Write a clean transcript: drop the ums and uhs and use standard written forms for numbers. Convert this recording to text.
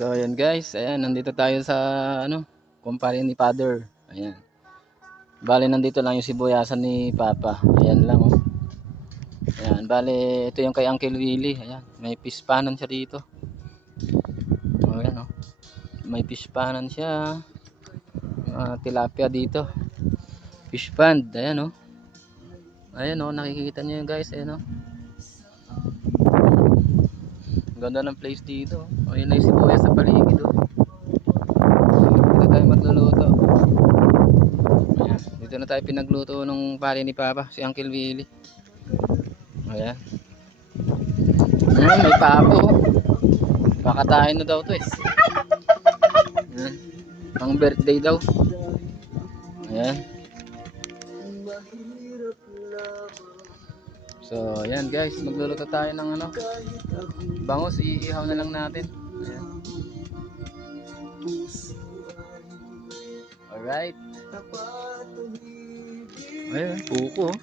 So ayan guys, ayan nandito tayo sa ano, kumpare ni Father. Ayan. Bale nandito lang yung sibuyasan ni Papa. Ayan lang oh. Ayan, bale ito yung kay Uncle Willie. Ayan, may fish panan siya dito. Oh, ayan oh. May fish panan siya. Tilapia dito. Fish pond, ayan oh. Ayan oh, nakikita niyo guys, ayan oh. Ganda ng place dito. Oh, yun na yung sibuyas sa paligid oh. Dito tayo magluluto. Ayan, dito na tayo pinagluto nung pare ni Papa, si Uncle Willie. Ayan. May papo oh. Kakatayin na daw to eh. Ayan. Pang birthday daw. Ayan. So, ayan guys, magluluto tayo ng ano, bangus, iihaw na lang natin. Ayan. Alright. Ayan, puko.